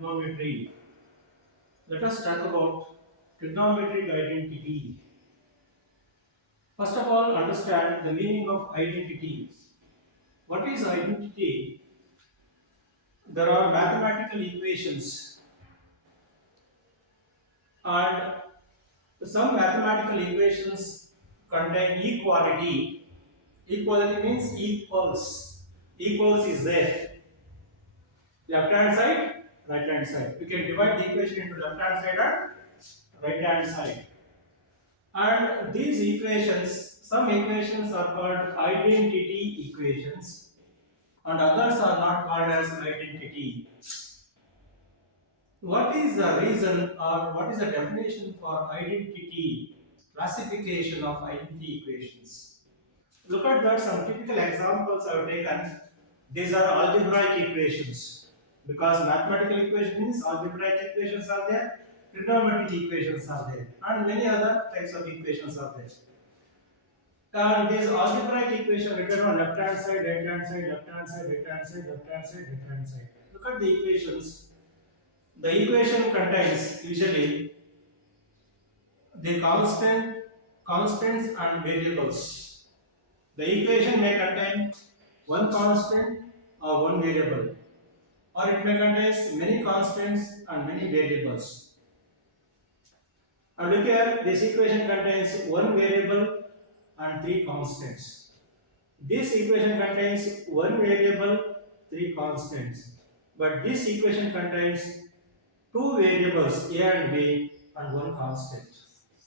trigonometry. Let us talk about trigonometric identity. First of all, understand the meaning of identity. What is identity? There are mathematical equations, and some mathematical equations contain equality. Equality means equals. Equals is there. Left hand side, right hand side. We can divide the equation into left hand side and right hand side. And these equations, some equations are called identity equations and others are not called as identity. What is the reason or what is the definition for identity, classification of identity equations? Look at that, some typical examples I have taken. These are algebraic equations because mathematical equation means algebraic equations are there, trigonometric equations are there, and many other types of equations are there. And these algebraic equation written on left hand side, right hand side, left hand side, right hand side, left hand side, right hand side. Look at the equations. The equation contains usually the constants and variables. The equation may contain one constant or one variable, or it may contain many constants and many variables. And look here, this equation contains one variable and three constants. This equation contains one variable, three constants. But this equation contains two variables a and b and one constant.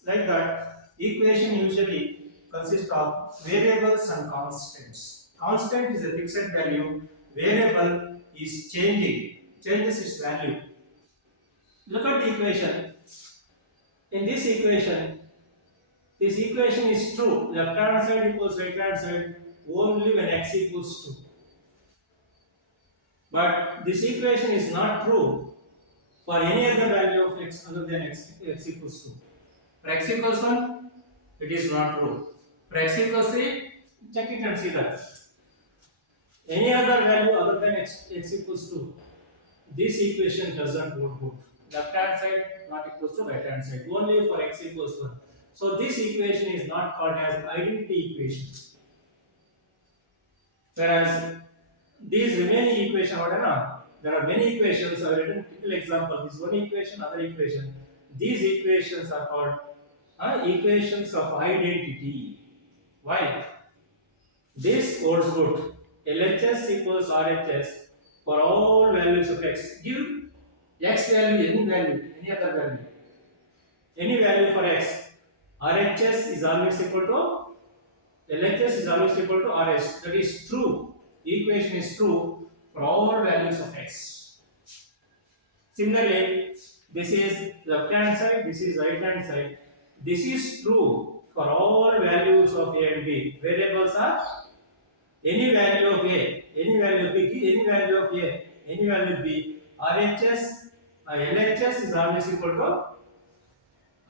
Like that, equation usually consists of variables and constants. Constant is a fixed value, variable is changes its value. Look at the equation. In this equation is true. Left hand side equals right hand side only when x equals 2. But this equation is not true for any other value of x other than x equals 2. For x equals 1, it is not true. For x equals 3, check it and see that. Any other value other than x equals 2, this equation doesn't hold good. Left hand side not equals to right hand side, only for x equals 1. So this equation is not called as identity equation. Whereas these remaining equation, there are many equations. I have written typical example. This one equation, other equation. These equations are called equations of identity. Why? This holds good. LHS equals RHS for all values of x. Give x value, any other value. Any value for x. RHS is always equal to LHS is always equal to RH. That is true. Equation is true for all values of x. Similarly, this is left hand side, this is right hand side. This is true for all values of a and b. Variables are any value of a, any value of b, any value of a, any value of b. RHS, LHS is always equal to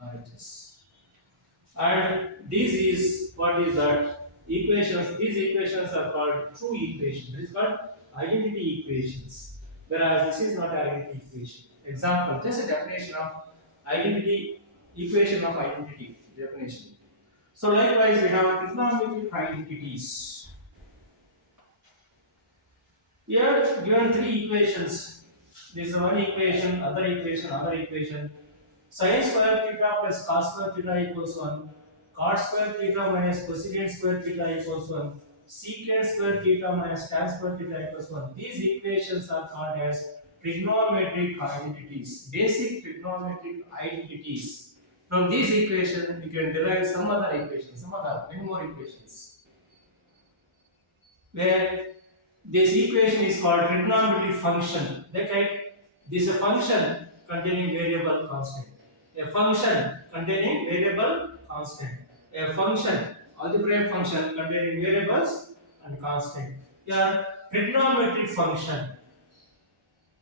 RHS. And this is what is that equations. These equations are called true equations. This is called identity equations. Whereas this is not identity equation. Example, just a definition of identity equation of identity definition. So likewise, we have trigonometric identities. Here given three equations. This is one equation, other equation, other equation. Sin square theta plus cos square theta equals 1. Cot square theta minus cosecant square theta equals 1. Secant square theta minus tan square theta equals 1. These equations are called as trigonometric identities. Basic trigonometric identities. From these equations, we can derive some other equations, many more equations. Where this equation is called trigonometric function. This is a function containing variable constant. A function containing variable constant. A function, algebraic function containing variables and constant. Here, trigonometric function.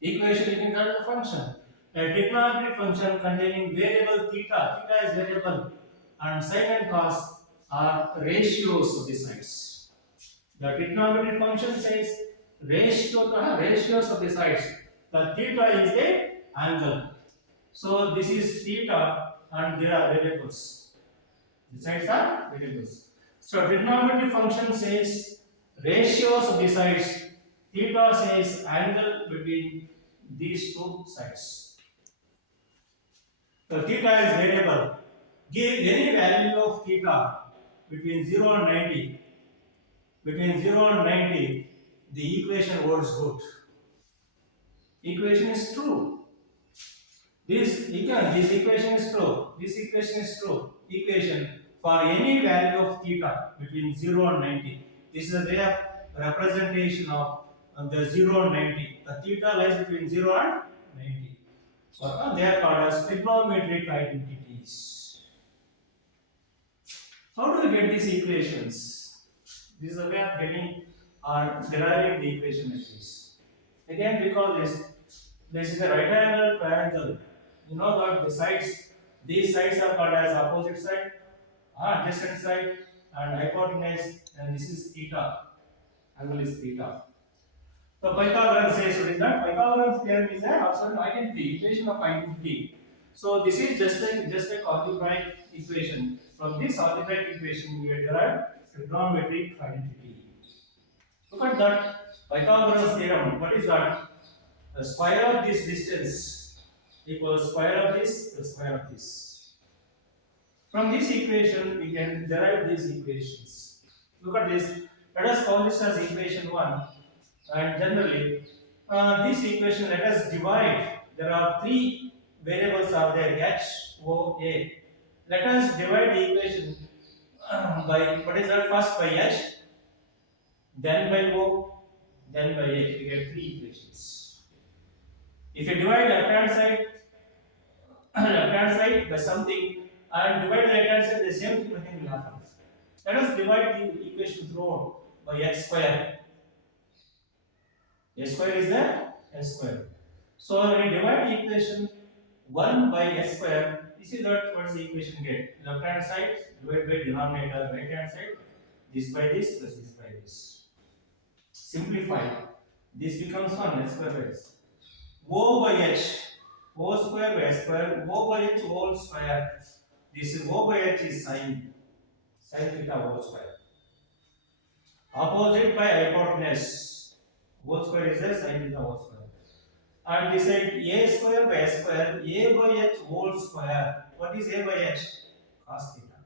Equation you can call it a function. A trigonometric function containing variable theta. Theta is variable, and sin and cos are ratios of the sides. The trigonometric function says ratios of the sides. The theta is the angle. So this is theta and there are variables. The sides are variables. So trigonometry function says ratios of the sides. Theta says angle between these two sides. So theta is variable. Give any value of theta between 0 and 90. Between 0 and 90, the equation holds good. Equation is true. This equation is true. This equation is true. Equation for any value of theta between 0 and 90. This is a representation of the 0 and 90. The theta lies between 0 and 90. So they are called as trigonometric identities. How do we get these equations? This is a way of getting or deriving the equation like this. Again, recall this. This is a right angle triangle. You know that these sides are called as opposite side, adjacent side, and hypotenuse, and this is theta. Angle is theta. So Pythagoras says what is that? Pythagoras theorem is an absolute identity, equation of identity. So this is just a algebraic equation. From this algebraic equation, we derive trigonometric identity. Look at that Pythagoras theorem. What is that? The square of this distance equals square of this plus square of this. From this equation, we can derive these equations. Look at this. Let us call this as equation 1. And generally, this equation, let us divide. There are three variables are there, h, o, a. Let us divide the equation by, what is that? First by h, then by o, then by a. We get three equations. If you divide left hand side by something and divide the right hand side, the same thing nothing will happen. Let us divide the equation throughout by x square. S square is the s square. So when we divide the equation 1 by s square, you see that what is the equation get? Left hand side divided by denominator, right hand side this by this plus this by this. Simplify. This becomes 1 s square by s. O by h, o square by s square, o by h whole square. This is o by h is sin theta whole square. Opposite by hypotenuse. O square is the sin theta whole square. And we said a square by s square, a by h whole square. What is a by h? Cos theta.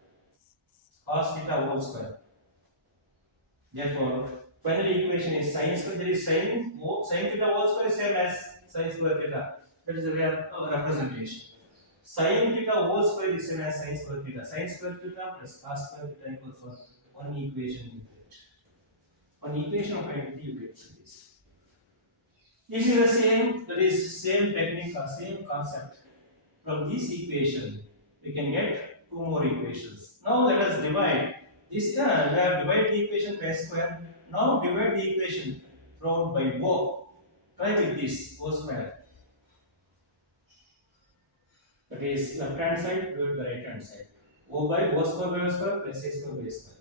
Cos theta whole square. Therefore, final equation is sin square. There is sin theta whole square is same as sin square theta. That is a representation. Sin theta whole square is same as sin square theta. Sin square theta plus cos square theta equals 1. One equation you get. One equation of identity you get to this. This is the same, that is same technique or same concept. From this equation, we can get two more equations. Now let us divide this. We have divided the equation by s square. Now divide the equation throughout by o. Try with this o square. That is left hand side divided by right hand side. O by o square by o square plus a square by a square.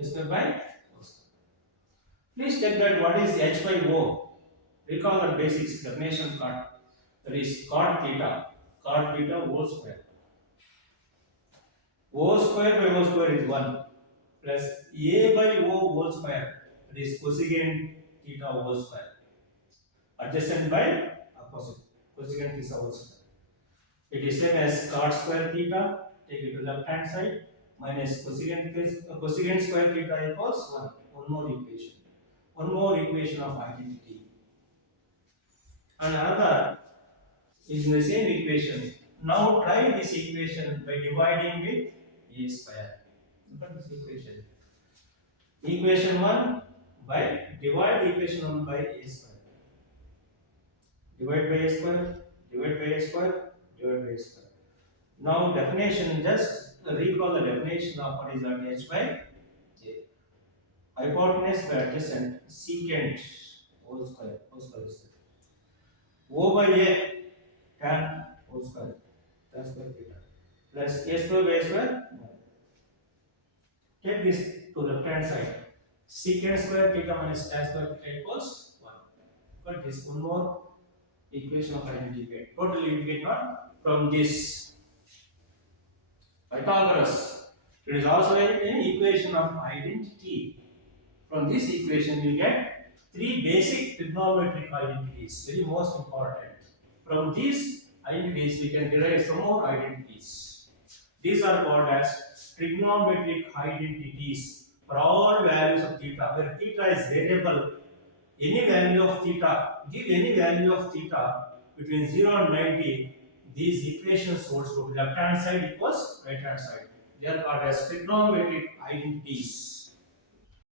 A square by o square. Please check that what is h by o. Recall the basics definition cot. That is cot theta whole square. O square by o square is 1 plus a by o whole square. That is cosecant theta whole square. Adjacent by opposite. Cosecant theta whole square. It is same as cot square theta. Take it to left hand side minus cosecant square theta equals 1. One more equation. One more equation of identity. And another is in the same equation. Now try this equation by dividing with a square. Look at this equation. Equation 1 by divide the equation 1 by a square. Divide by a square, divide by a square, divide by a square. Now definition, just recall the definition of what is that h by j. Hypotenuse by adjacent, secant whole square is there. O by a tan whole square, tan square theta plus a square by a square. Take this to the left hand side. Secant square theta minus tan square theta equals 1. But this one more. Equation of identity. Totally you get not from this Pythagoras. It is also an equation of identity. From this equation you get three basic trigonometric identities, very most important. From these identities we can derive some more identities. These are called as trigonometric identities for all values of theta, where theta is variable. Any value of theta, give any value of theta between 0 and 90, these equations holds good. Left hand side equals right hand side. They are called as trigonometric identities.